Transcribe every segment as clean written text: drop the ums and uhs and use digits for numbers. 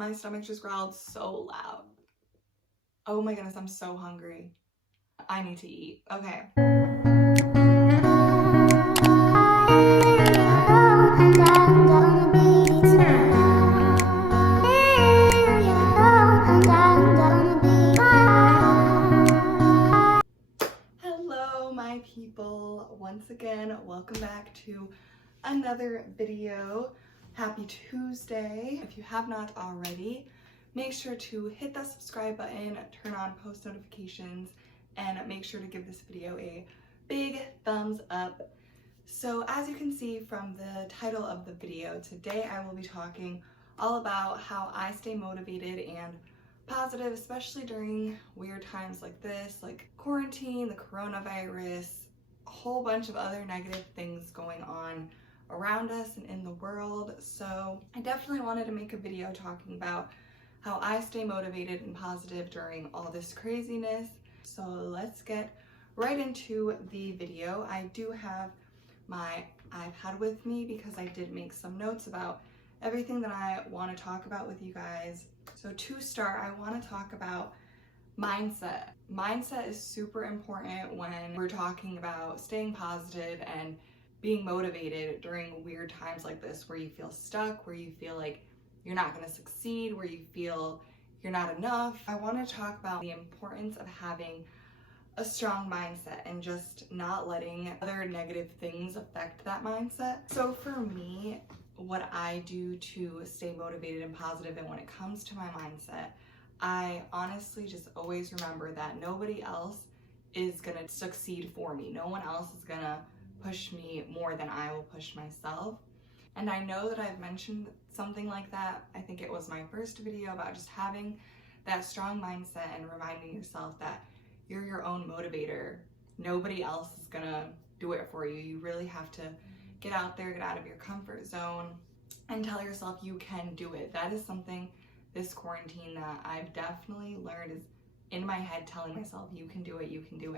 My stomach just growled so loud. Oh my goodness, I'm so hungry. I need to eat. Okay. Hello, my people. Once again, welcome back to another video. Happy Tuesday. If you have not already, make sure to hit that subscribe button, turn on post notifications, and make sure to give this video a big thumbs up. So as you can see from the title of the video, today I will be talking all about how I stay motivated and positive, especially during weird times like this, like quarantine, the coronavirus, a whole bunch of other negative things going on around us and in the world. So I definitely wanted to make a video talking about how I stay motivated and positive during all this craziness. So let's get right into the video. I do have my iPad with me because I did make some notes about everything that I want to talk about with you guys. So to start, I want to talk about mindset. Mindset is super important when we're talking about staying positive and being motivated during weird times like this, where you feel stuck, where you feel like you're not going to succeed, where you feel you're not enough. I want to talk about the importance of having a strong mindset and just not letting other negative things affect that mindset. So for me, what I do to stay motivated and positive, and when it comes to my mindset, I honestly just always remember that nobody else is gonna succeed for me. No one else is gonna push me more than I will push myself. And I know that I've mentioned something like that. I think it was my first video about just having that strong mindset and reminding yourself that you're your own motivator. Nobody else is gonna do it for you. You really have to get out there, get out of your comfort zone, and tell yourself you can do it. That is something this quarantine that I've definitely learned, is in my head telling myself you can do it,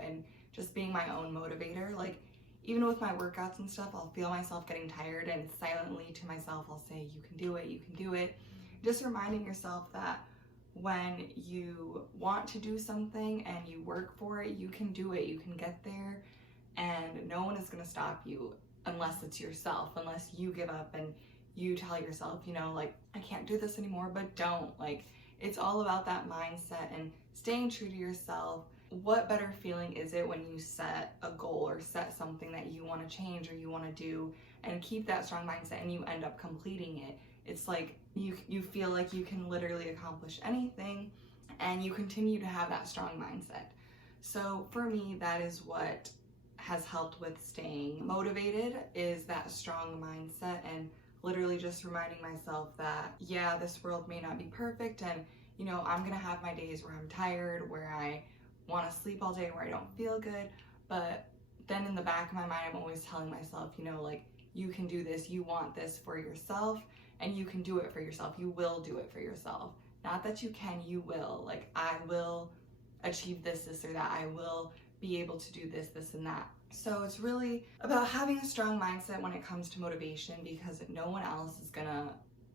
and just being my own motivator. Like even with my workouts and stuff, I'll feel myself getting tired and silently to myself I'll say you can do it. Just reminding yourself that when you want to do something and you work for it, you can do it, you can get there, and no one is going to stop you unless it's yourself, unless you give up and you tell yourself, you know, like, I can't do this anymore. But don't. Like, it's all about that mindset and staying true to yourself. What better feeling is it when you set a goal or set something that you want to change or you want to do and keep that strong mindset and you end up completing it? It's like you feel like you can literally accomplish anything and you continue to have that strong mindset. So for me, that is what has helped with staying motivated, is that strong mindset and literally just reminding myself that, yeah, this world may not be perfect, and you know, I'm gonna have my days where I'm tired, where I want to sleep all day, where I don't feel good, but then in the back of my mind, I'm always telling myself, you know, like, you can do this, you want this for yourself, and you can do it for yourself. You will do it for yourself. Not that you can, you will. Like, I will achieve this, this, or that. I will be able to do this, this, and that. So it's really about having a strong mindset when it comes to motivation, because no one else is gonna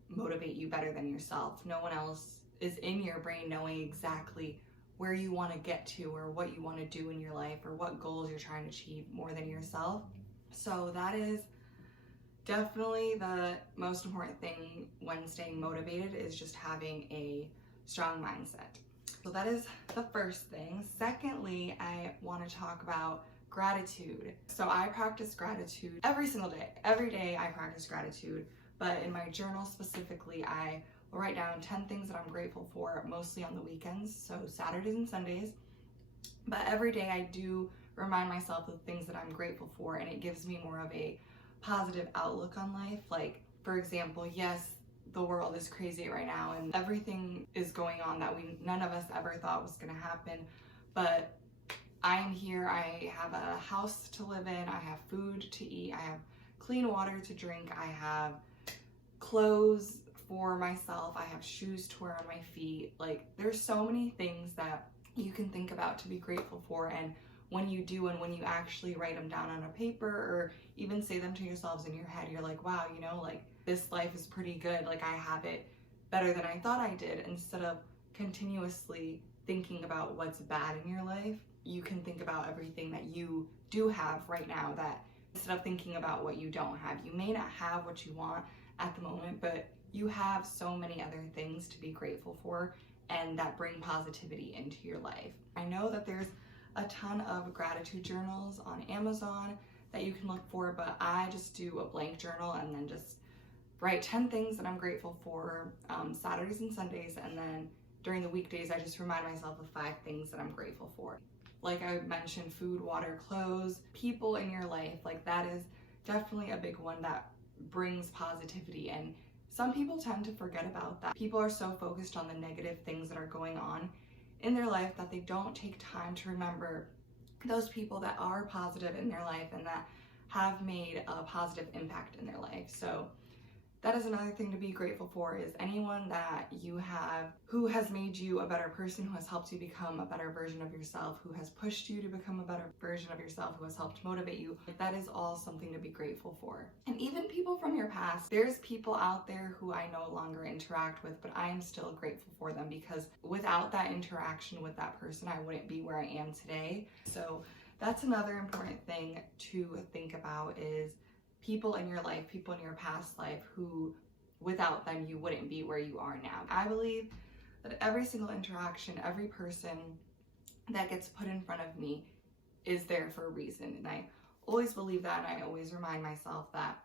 motivate you better than yourself. No one else is in your brain knowing exactly where you want to get to or what you want to do in your life or what goals you're trying to achieve more than yourself. So that is definitely the most important thing when staying motivated, is just having a strong mindset. So that is the first thing. Secondly, I want to talk about gratitude. So I practice gratitude every single day. Every day I practice gratitude, but in my journal specifically, I will write down 10 things that I'm grateful for, mostly on the weekends, so Saturdays and Sundays. But every day I do remind myself of things that I'm grateful for, and it gives me more of a positive outlook on life. Like, for example, yes, the world is crazy right now and everything is going on that none of us ever thought was going to happen, but I'm here, I have a house to live in, I have food to eat, I have clean water to drink, I have clothes for myself, I have shoes to wear on my feet. Like, there's so many things that you can think about to be grateful for, and when you do, and when you actually write them down on a paper or even say them to yourselves in your head, you're like, wow, you know, like, this life is pretty good. Like, I have it better than I thought I did. Instead of continuously thinking about what's bad in your life, you can think about everything that you do have right now, that instead of thinking about what you don't have. You may not have what you want at the moment, but you have so many other things to be grateful for and that bring positivity into your life. I know that there's a ton of gratitude journals on Amazon that you can look for, but I just do a blank journal and then just write 10 things that I'm grateful for Saturdays and Sundays, and then during the weekdays I just remind myself of 5 things that I'm grateful for. Like I mentioned, food, water, clothes, people in your life, like that is definitely a big one that brings positivity, and some people tend to forget about that. People are so focused on the negative things that are going on in their life that they don't take time to remember those people that are positive in their life and that have made a positive impact in their life. So that is another thing to be grateful for, is anyone that you have who has made you a better person, who has helped you become a better version of yourself, who has pushed you to become a better version of yourself, who has helped motivate you. That is all something to be grateful for. And even people from your past, there's people out there who I no longer interact with, but I am still grateful for them, because without that interaction with that person, I wouldn't be where I am today. So that's another important thing to think about, is people in your life, people in your past life who without them you wouldn't be where you are now. I believe that every single interaction, every person that gets put in front of me is there for a reason. And I always believe that, and I always remind myself that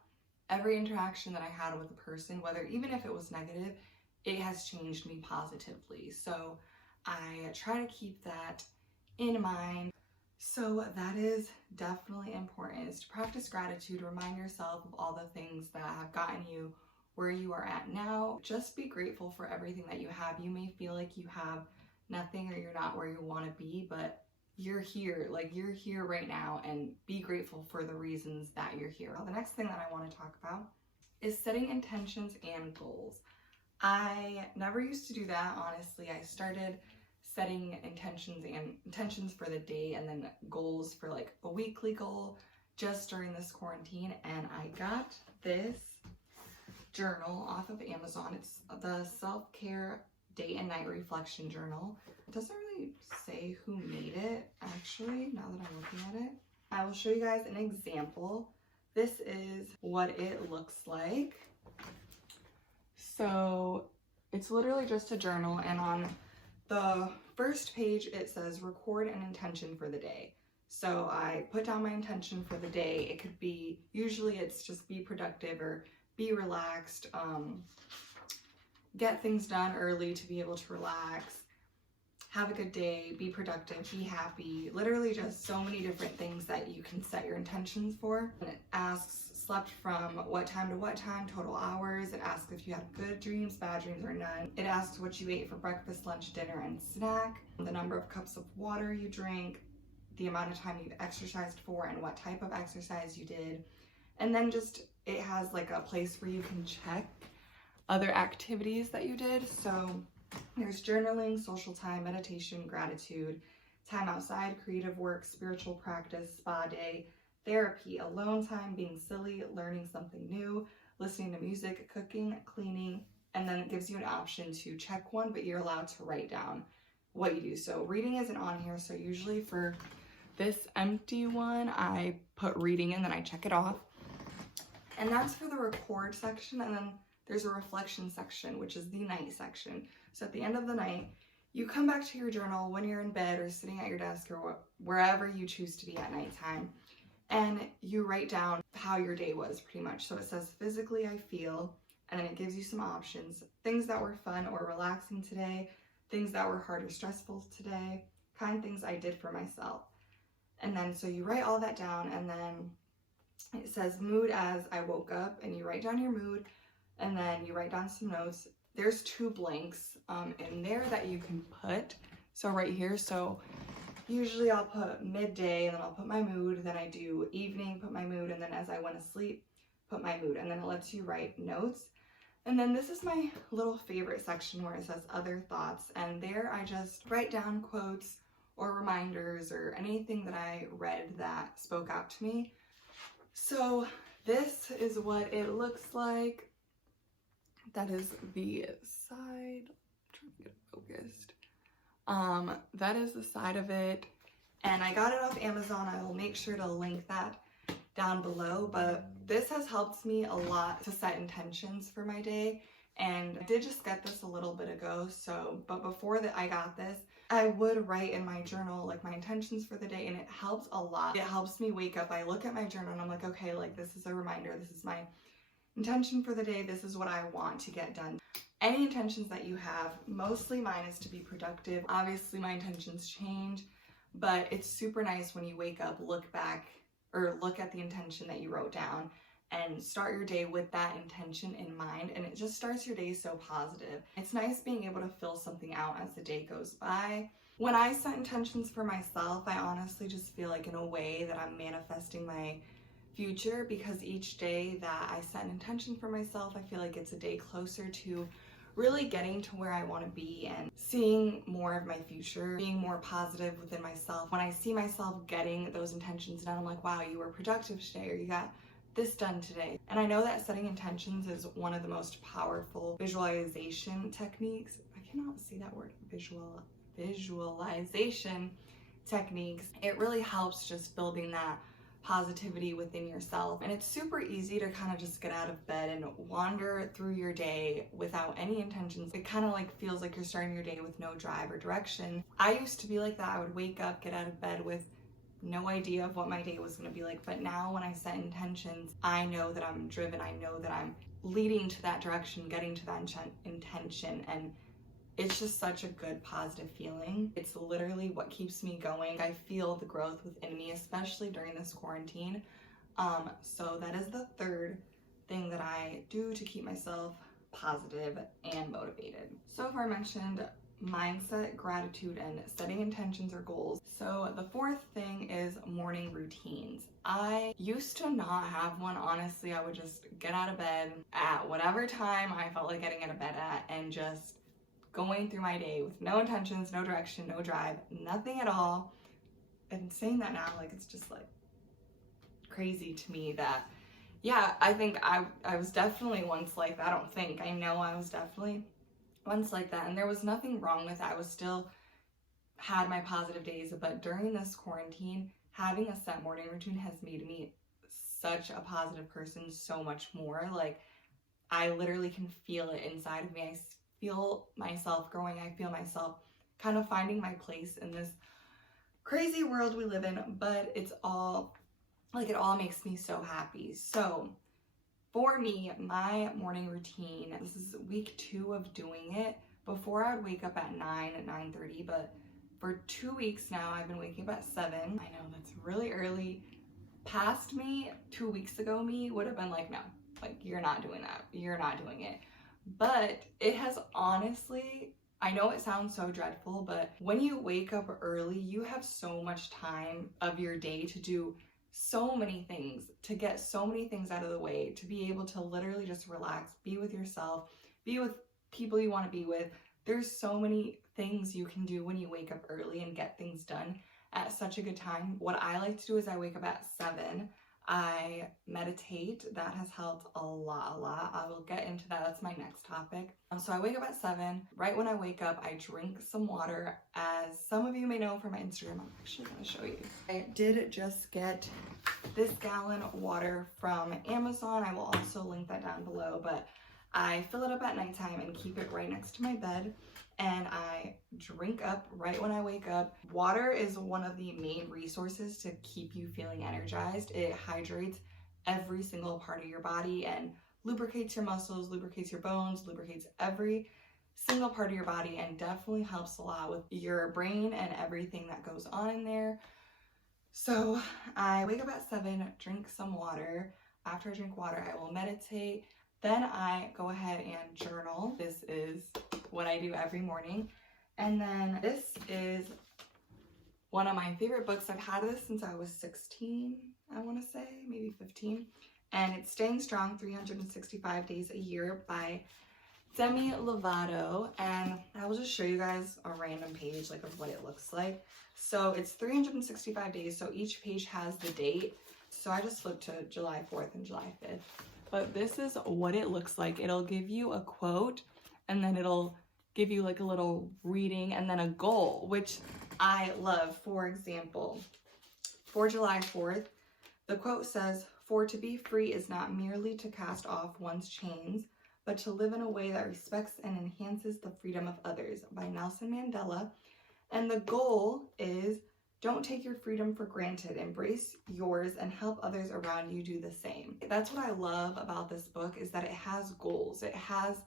every interaction that I had with a person, whether even if it was negative, it has changed me positively. So I try to keep that in mind. So that is definitely important, is to practice gratitude, remind yourself of all the things that have gotten you where you are at now. Just be grateful for everything that you have. You may feel like you have nothing or you're not where you want to be, but you're here, like you're here right now, and be grateful for the reasons that you're here. The next thing that I want to talk about is setting intentions and goals. I never used to do that, honestly. I started setting intentions for the day and then goals for like a weekly goal just during this quarantine, and I got this journal off of Amazon. It's the Self-Care Day and Night Reflection Journal. It doesn't really say who made it, actually, now that I'm looking at it. I will show you guys an example. This is what it looks like. So it's literally just a journal, and on the first page it says record an intention for the day. So I put down my intention for the day. It could be, usually it's just be productive or be relaxed, get things done early to be able to relax, have a good day, be productive, be happy. Literally just so many different things that you can set your intentions for. And it asks slept from what time to what time, total hours. It asks if you had good dreams, bad dreams, or none. It asks what you ate for breakfast, lunch, dinner, and snack, the number of cups of water you drank, the amount of time you've exercised for, and what type of exercise you did. And then just, it has like a place where you can check other activities that you did. So there's journaling, social time, meditation, gratitude, time outside, creative work, spiritual practice, spa day, therapy, alone time, being silly, learning something new, listening to music, cooking, cleaning, and then it gives you an option to check one, but you're allowed to write down what you do. So reading isn't on here, so usually for this empty one, I put reading and then I check it off. And that's for the record section, and then there's a reflection section, which is the night section. So at the end of the night, you come back to your journal when you're in bed or sitting at your desk or wherever you choose to be at nighttime, and you write down how your day was, pretty much. So it says, physically I feel, and then it gives you some options, things that were fun or relaxing today, things that were hard or stressful today, kind things I did for myself. And then so you write all that down, and then it says mood as I woke up, and you write down your mood, and then you write down some notes. There's 2 blanks in there that you can put. So right here, so usually I'll put midday, and then I'll put my mood, then I do evening, put my mood, and then as I went to sleep, put my mood, and then it lets you write notes. And then this is my little favorite section where it says other thoughts, and there I just write down quotes or reminders or anything that I read that spoke out to me. So this is what it looks like. That is the side. I'm trying to get it focused. That is the side of it. And I got it off Amazon. I will make sure to link that down below. But this has helped me a lot to set intentions for my day. And I did just get this a little bit ago. But before that I got this, I would write in my journal like my intentions for the day, and it helps a lot. It helps me wake up. I look at my journal and I'm like, okay, like this is a reminder. This is my intention for the day. This is what I want to get done. Any intentions that you have, mostly mine is to be productive. Obviously my intentions change, but it's super nice when you wake up, look back or look at the intention that you wrote down and start your day with that intention in mind, and it just starts your day so positive. It's nice being able to fill something out as the day goes by. When I set intentions for myself, I honestly just feel like in a way that I'm manifesting my future, because each day that I set an intention for myself, I feel like it's a day closer to really getting to where I want to be and seeing more of my future, being more positive within myself. When I see myself getting those intentions done, I'm like, wow, you were productive today, or you got this done today. And I know that setting intentions is one of the most powerful visualization techniques. I cannot see that word, visualization techniques. It really helps just building that positivity within yourself. And it's super easy to kind of just get out of bed and wander through your day without any intentions. It kind of like feels like you're starting your day with no drive or direction. I used to be like that. I would wake up, get out of bed with no idea of what my day was going to be like. But now when I set intentions, I know that I'm driven. I know that I'm leading to that direction, getting to that intention. And it's just such a good positive feeling. It's literally what keeps me going. I feel the growth within me, especially during this quarantine. So that is the third thing that I do to keep myself positive and motivated. So far I mentioned mindset, gratitude, and setting intentions or goals. So the fourth thing is morning routines. I used to not have one, honestly. I would just get out of bed at whatever time I felt like getting out of bed at and just going through my day with no intentions, no direction, no drive, nothing at all. And saying that now, like, it's just like crazy to me that, yeah, I think I was definitely once like that. I know I was definitely once like that, and there was nothing wrong with it. I was still had my positive days, but during this quarantine, having a set morning routine has made me such a positive person so much more. Like, I literally can feel it inside of me. I feel myself growing. I feel myself kind of finding my place in this crazy world we live in, but it's all like, it all makes me so happy. So for me, my morning routine, this is week 2 of doing it. Before I would wake up at 9:30, but for 2 weeks now, I've been waking up at 7. I know that's really early. Past me, 2 weeks ago me would have been like, no, like, you're not doing that. You're not doing it. But it has honestly, I know it sounds so dreadful, but when you wake up early, you have so much time of your day to do so many things, to get so many things out of the way, to be able to literally just relax, be with yourself, be with people you want to be with. There's so many things you can do when you wake up early and get things done at such a good time. What I like to do is I wake up at 7. I meditate. That has helped a lot. I will get into that. That's my next topic. So I wake up at 7. Right when I wake up, I drink some water. As some of you may know from my Instagram, I'm actually going to show you. I did just get this gallon of water from Amazon. I will also link that down below, but I fill it up at nighttime and keep it right next to my bed. And I drink up right when I wake up. Water is one of the main resources to keep you feeling energized. It hydrates every single part of your body and lubricates your muscles, lubricates your bones, lubricates every single part of your body, and definitely helps a lot with your brain and everything that goes on in there. So I wake up at 7, drink some water. After I drink water, I will meditate. Then I go ahead and journal. This is what I do every morning. And then this is one of my favorite books. I've had this since I was 16, I want to say, maybe 15. And it's Staying Strong, 365 Days a Year by Demi Lovato. And I will just show you guys a random page like of what it looks like. So it's 365 days. So each page has the date. So I just flipped to July 4th and July 5th. but this is what it looks like. It'll give you a quote, and then it'll give you like a little reading and then a goal, which I love. For example, for July 4th, the quote says, "For to be free is not merely to cast off one's chains, but to live in a way that respects and enhances the freedom of others," by Nelson Mandela. And the goal is, don't take your freedom for granted. Embrace yours and help others around you do the same. That's what I love about this book, is that it has goals. It has,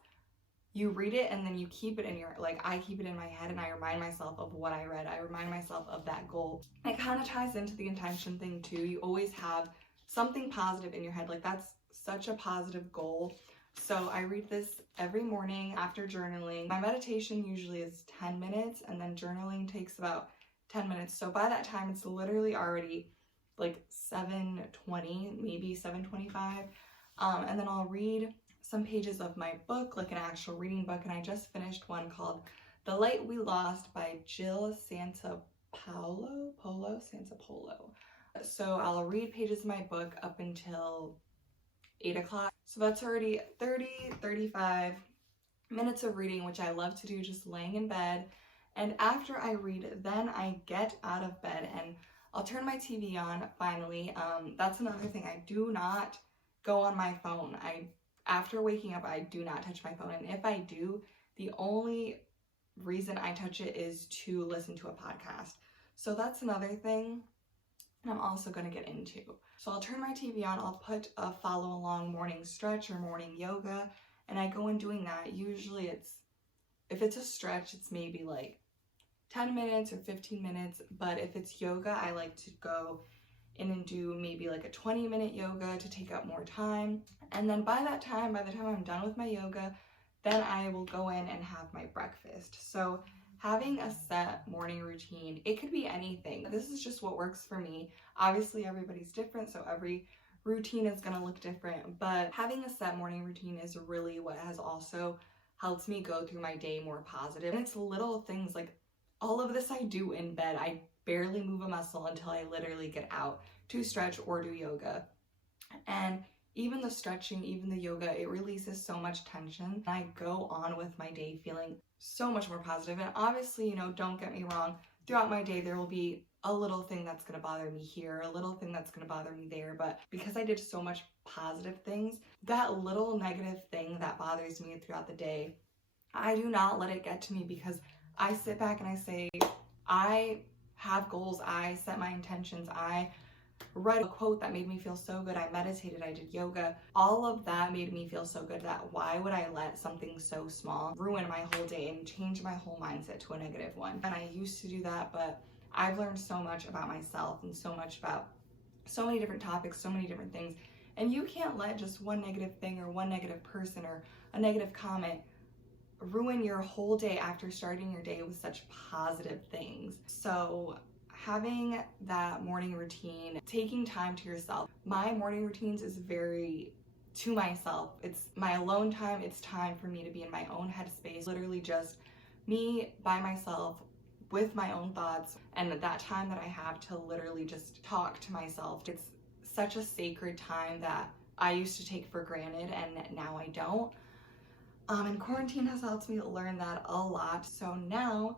you read it and then you keep it in your, like I keep it in my head and I remind myself of what I read. I remind myself of that goal. It kind of ties into the intention thing too. You always have something positive in your head. Like that's such a positive goal. So I read this every morning after journaling. My meditation usually is 10 minutes and then journaling takes about 10 minutes. So by that time, it's literally already like 7:20, maybe 7:25. And then I'll read some pages of my book, like an actual reading book. And I just finished one called The Light We Lost by Jill Santopolo. So I'll read pages of my book up until 8 o'clock. So that's already 35 minutes of reading, which I love to do just laying in bed. And after I read, then I get out of bed and I'll turn my TV on finally. That's another thing. I do not go on my phone. After waking up, I do not touch my phone. And if I do, the only reason I touch it is to listen to a podcast. So that's another thing I'm also going to get into. So I'll turn my TV on, I'll put a follow along morning stretch or morning yoga, and I go in doing that. Usually if it's a stretch, it's maybe like 10 minutes or 15 minutes, but if it's yoga, I like to go in and do maybe like a 20-minute yoga to take up more time. And then by the time I'm done with my yoga, then I will go in and have my breakfast. So having a set morning routine, it could be anything. This is just what works for me. Obviously, everybody's different, so every routine is gonna look different, but having a set morning routine is really what has also helped me go through my day more positive. And it's little things like all of this I do in bed. I barely move a muscle until I literally get out to stretch or do yoga. And even the stretching, even the yoga, it releases so much tension. I go on with my day feeling so much more positive. And obviously, don't get me wrong, throughout my day, there will be a little thing that's going to bother me here, a little thing that's going to bother me there. But because I did so much positive things, that little negative thing that bothers me throughout the day, I do not let it get to me, because I sit back and I say, I have goals, I set my intentions, I read a quote that made me feel so good, I meditated, I did yoga. All of that made me feel so good that why would I let something so small ruin my whole day and change my whole mindset to a negative one? And I used to do that, but I've learned so much about myself and so much about so many different topics, so many different things. And you can't let just one negative thing or one negative person or a negative comment ruin your whole day after starting your day with such positive things. So having that morning routine, taking time to yourself. My morning routines is very to myself. It's my alone time. It's time for me to be in my own headspace, literally just me by myself with my own thoughts, and that time that I have to literally just talk to myself. It's such a sacred time that I used to take for granted and now I don't. And quarantine has helped me learn that a lot. So now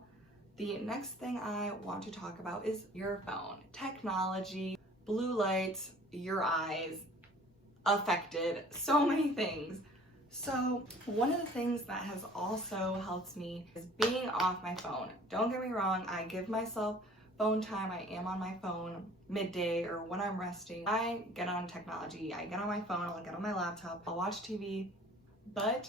the next thing I want to talk about is your phone. Technology, blue lights, your eyes, affected, so many things. So one of the things that has also helped me is being off my phone. Don't get me wrong, I give myself phone time. I am on my phone midday or when I'm resting. I get on technology, I get on my phone, I'll get on my laptop, I'll watch TV, but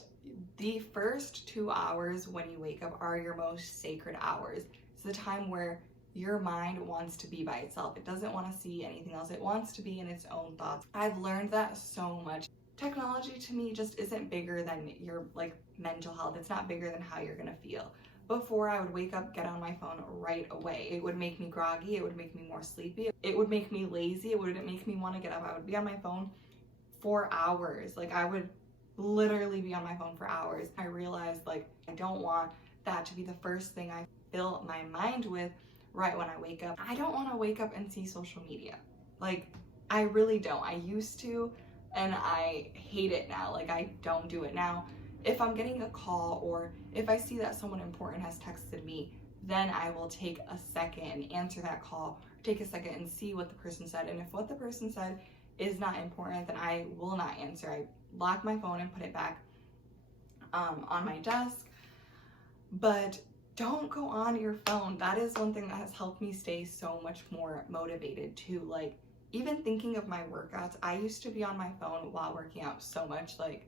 the first 2 hours when you wake up are your most sacred hours. It's the time where your mind wants to be by itself. It doesn't want to see anything else. It wants to be in its own thoughts. I've learned that so much. Technology to me just isn't bigger than your mental health. It's not bigger than how you're gonna feel. Before, I would wake up, get on my phone right away. It would make me groggy. It would make me more sleepy. It would make me lazy. It wouldn't make me want to get up. I would be on my phone for hours. I would literally be on my phone for hours. I realized I don't want that to be the first thing I fill my mind with right when I wake up. I don't want to wake up and see social media. I really don't. I used to, and I hate it now. Like, I don't do it now. If I'm getting a call or if I see that someone important has texted me, then I will take a second, answer that call, take a second and see what the person said. And if what the person said is not important, then I will not answer. I lock my phone and put it back on my desk. But don't go on your phone. That is one thing that has helped me stay so much more motivated too. Like, even thinking of my workouts, I used to be on my phone while working out so much. Like,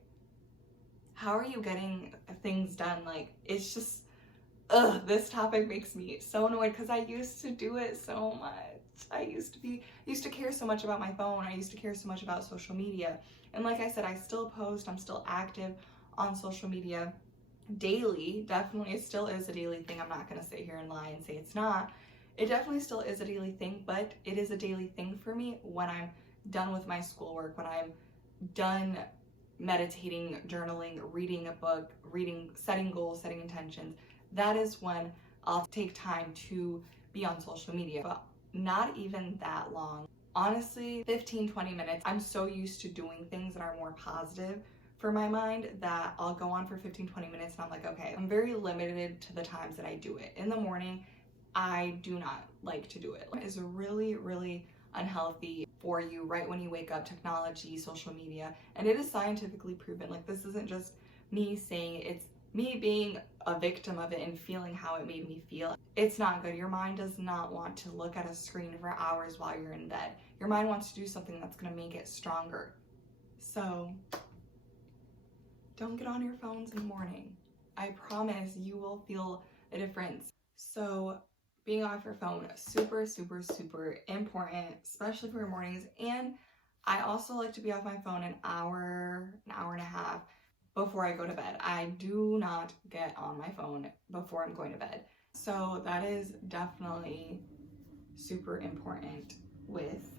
how are you getting things done? Like, it's just, this topic makes me so annoyed because I used to do it so much. I used to care so much about my phone. I used to care so much about social media. And like I said, I still post, I'm still active on social media daily. Definitely, it still is a daily thing. I'm not going to sit here and lie and say it's not. It definitely still is a daily thing, but it is a daily thing for me when I'm done with my schoolwork, when I'm done meditating, journaling, reading a book, setting goals, setting intentions. That is when I'll take time to be on social media, but not even that long. Honestly, 15-20 minutes. I'm so used to doing things that are more positive for my mind that I'll go on for 15-20 minutes and I'm like, okay, I'm very limited to the times that I do it. In the morning, I do not like to do it. It's really, really unhealthy for you right when you wake up. Technology, social media, and it is scientifically proven. Like, this isn't just me saying it, it's me being a victim of it and feeling how it made me feel. It's not good. Your mind does not want to look at a screen for hours while you're in bed. Your mind wants to do something that's going to make it stronger. So don't get on your phones in the morning. I promise you will feel a difference. So being off your phone, super, super, super important, especially for your mornings. And I also like to be off my phone an hour and a half before I go to bed. I do not get on my phone before I'm going to bed. So that is definitely super important with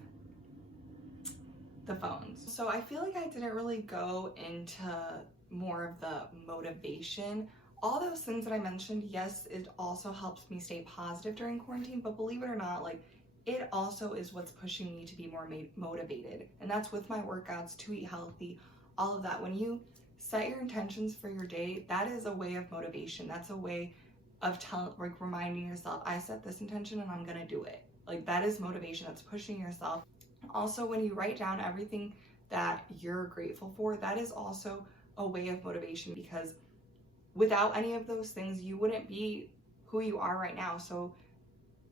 the phones. So I feel like I didn't really go into more of the motivation. All those things that I mentioned, yes, it also helps me stay positive during quarantine, but believe it or not, like, it also is what's pushing me to be more motivated. And that's with my workouts, to eat healthy, all of that. When you set your intentions for your day, that is a way of motivation. That's a way of reminding yourself, I set this intention and I'm gonna do it. Like, that is motivation. That's pushing yourself. Also, when you write down everything that you're grateful for, that is also a way of motivation, because without any of those things, you wouldn't be who you are right now. So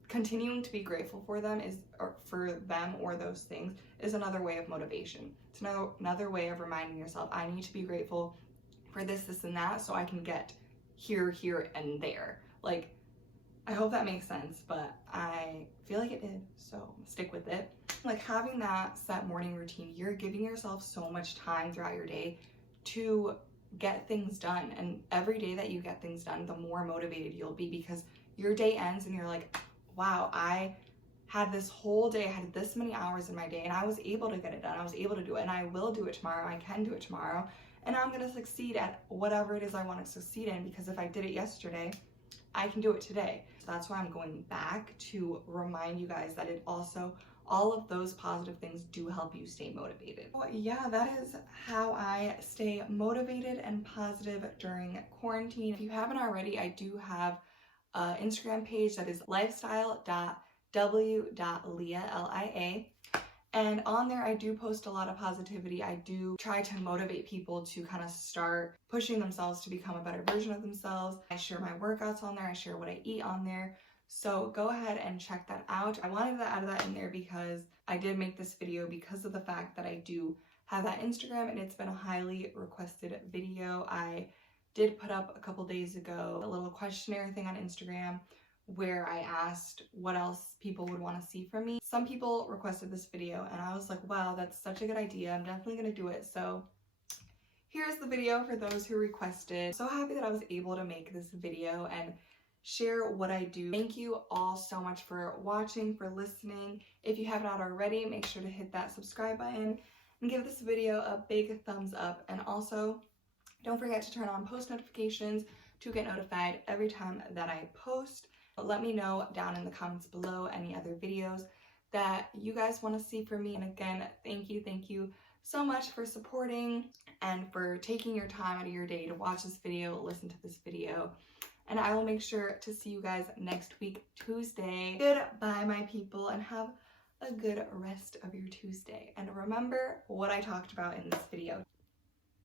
continuing to be grateful for them or those things is another way of motivation. It's another way of reminding yourself, I need to be grateful for this, this, and that, so I can get here, here, and there. Like, I hope that makes sense, but I feel like it did, so stick with it. Like, having that set morning routine, you're giving yourself so much time throughout your day to get things done. And every day that you get things done, the more motivated you'll be, because your day ends and you're like, wow, I had this whole day, I had this many hours in my day, and I was able to get it done. I was able to do it, and I will do it tomorrow. I can do it tomorrow, and I'm gonna succeed at whatever it is I want to succeed in, because if I did it yesterday, I can do it today. So that's why I'm going back to remind you guys that it also, all of those positive things do help you stay motivated. Well, yeah, that is how I stay motivated and positive during quarantine. If you haven't already, I do have an Instagram page that is lifestyle.w.lia, Lia. And on there, I do post a lot of positivity. I do try to motivate people to kind of start pushing themselves to become a better version of themselves. I share my workouts on there. I share what I eat on there. So go ahead and check that out. I wanted to add that in there because I did make this video because of the fact that I do have that Instagram, and it's been a highly requested video. I did put up a couple days ago a little questionnaire thing on Instagram where I asked what else people would want to see from me. Some people requested this video, and I was like, wow, that's such a good idea. I'm definitely going to do it. So here's the video for those who requested. So happy that I was able to make this video and share what I do. Thank you all so much for watching, for listening. If you have not already, make sure to hit that subscribe button and give this video a big thumbs up. And also, don't forget to turn on post notifications to get notified every time that I post. Let me know down in the comments below any other videos that you guys want to see from me. And again, thank you so much for supporting and for taking your time out of your day to watch this video, listen to this video. And I will make sure to see you guys next week, Tuesday. Goodbye, my people, and have a good rest of your Tuesday. And remember what I talked about in this video.